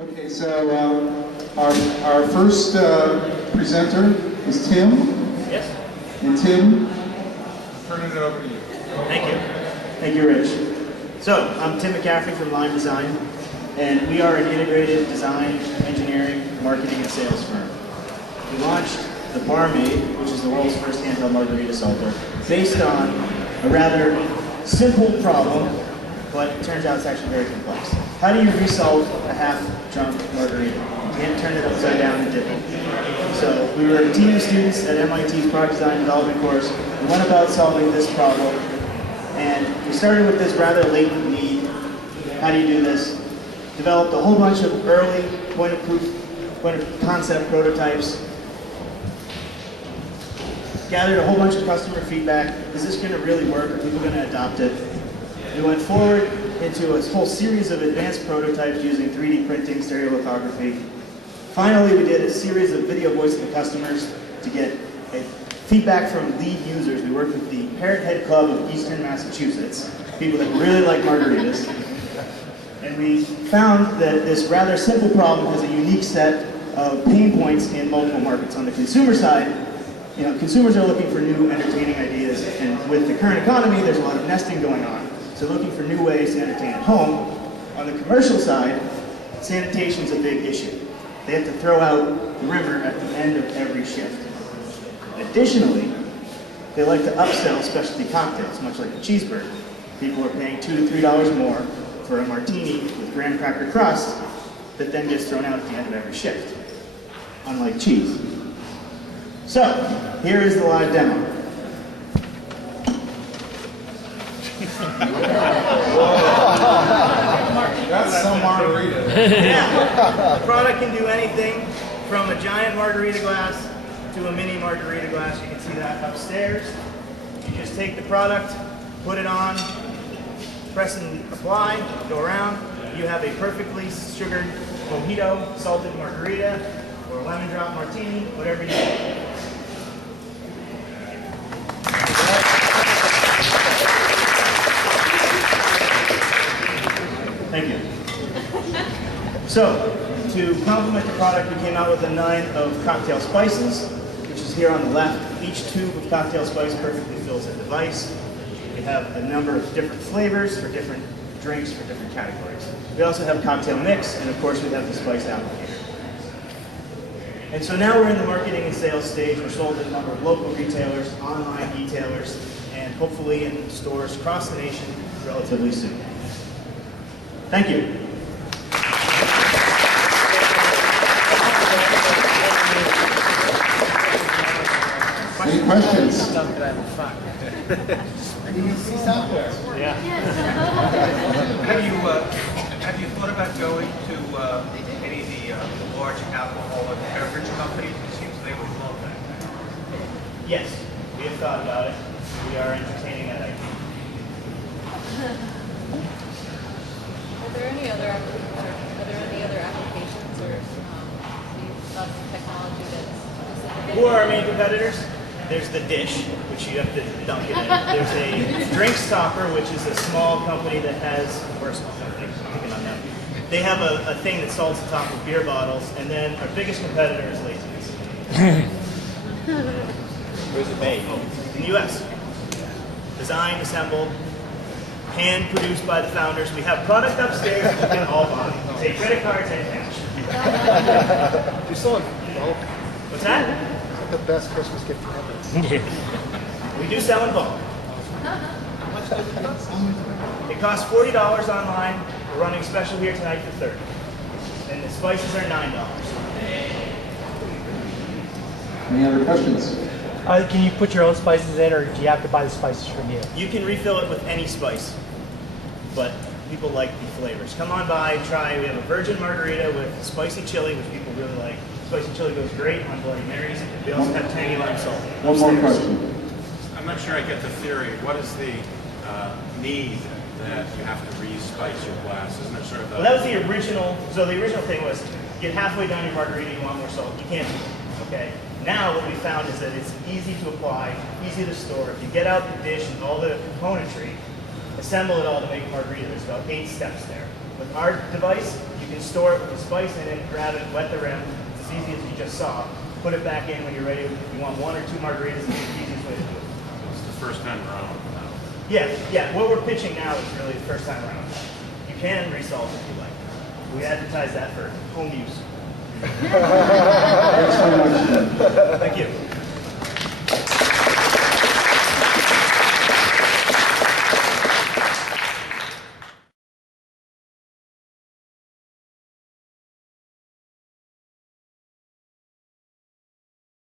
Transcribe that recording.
Okay, so our first presenter is Tim. Yes. And Tim, turning it over to you. Thank you. Thank you, Rich. So, I'm Tim McCaffrey from Lime Design, and we are an integrated design, engineering, marketing, and sales firm. We launched the Barmaid, which is the world's first handheld margarita salter, based on a rather simple problem, but it turns out it's actually very complex. How do you resolve a half-drunk margarita? You can't turn it upside down and dip it. So we were a team of students at MIT's Product Design and Development course. We went about solving this problem, and we started with this rather latent need. How do you do this? Developed a whole bunch of early point of concept prototypes. Gathered a whole bunch of customer feedback. Is this going to really work? Are people going to adopt it? We went forward into a whole series of advanced prototypes using 3D printing, stereolithography. Finally, we did a series of video voice of the customers to get feedback from lead users. We worked with the Parrot Head Club of Eastern Massachusetts, people that really like margaritas. And we found that this rather simple problem has a unique set of pain points in multiple markets. On the consumer side, consumers are looking for new entertaining ideas, and with the current economy, there's a lot of nesting going on. So looking for new ways to entertain at home. On the commercial side, sanitation's a big issue. They have to throw out the rimmer at the end of every shift. Additionally, they like to upsell specialty cocktails, much like a cheeseburger. People are paying $2 to $3 more for a martini with graham cracker crust that then gets thrown out at the end of every shift, unlike cheese. So, here is the live demo. That's some margarita. Yeah. The product can do anything from a giant margarita glass to a mini margarita glass. You can see that upstairs. You just take the product, put it on, press and apply, go around. You have a perfectly sugared mojito, salted margarita, or lemon drop martini, whatever you want. Thank you. So, to complement the product, we came out with a line of cocktail spices, which is here on the left. Each tube of cocktail spice perfectly fills a device. We have a number of different flavors for different drinks for different categories. We also have cocktail mix, and of course we have the spice applicator. And so now we're in the marketing and sales stage. We're sold at a number of local retailers, online retailers, and hopefully in stores across the nation relatively soon. Thank you. Any questions? Yeah. Have you thought about going to any of the large alcoholic beverage companies? It seems they would love that. Yes, we have thought about it. We are entertaining that idea. Are there any other applications or technology that's specific? Who are our main competitors? There's the dish, which you have to dunk it in. There's a drink stopper, which is a small company that has, or a small company, I'm picking on them. They have a thing that salts the top of beer bottles, and then our biggest competitor is laziness. Where's it made? In the U.S. Designed, assembled, hand-produced by the founders. We have product upstairs that you can all buy. Take credit cards and cash. You're selling bulk. What's that? The best Christmas gift ever. We do sell in bulk. It costs $40 online. We're running special here tonight for $30. And the spices are $9. Any other questions? Can you put your own spices in, or do you have to buy the spices from you? You can refill it with any spice, but people like the flavors. Come on by, try. We have a virgin margarita with spicy chili, which people really like. Spicy chili goes great on Bloody Marys. We also have tangy lime salt. One more question. I'm not sure I get the theory. What is the need that you have to re-spice your glass? Isn't there sort of Well, that was the original. So the original thing was, get halfway down your margarita, you want more salt. You can't do it, okay? Now what we found is that it's easy to apply, easy to store. If you get out the dish and all the componentry, assemble it all to make a margarita. There's about 8 steps there. With our device, you You can store it with the spice in it, grab it, wet the rim. It's as easy as you just saw. Put it back in when you're ready. If you want 1 or 2 margaritas, it's the easiest way to do it. It's the first time around. Yeah. What we're pitching now is really the first time around. You can resalt if you like. We advertise that for home use. Thanks so much. Thank you.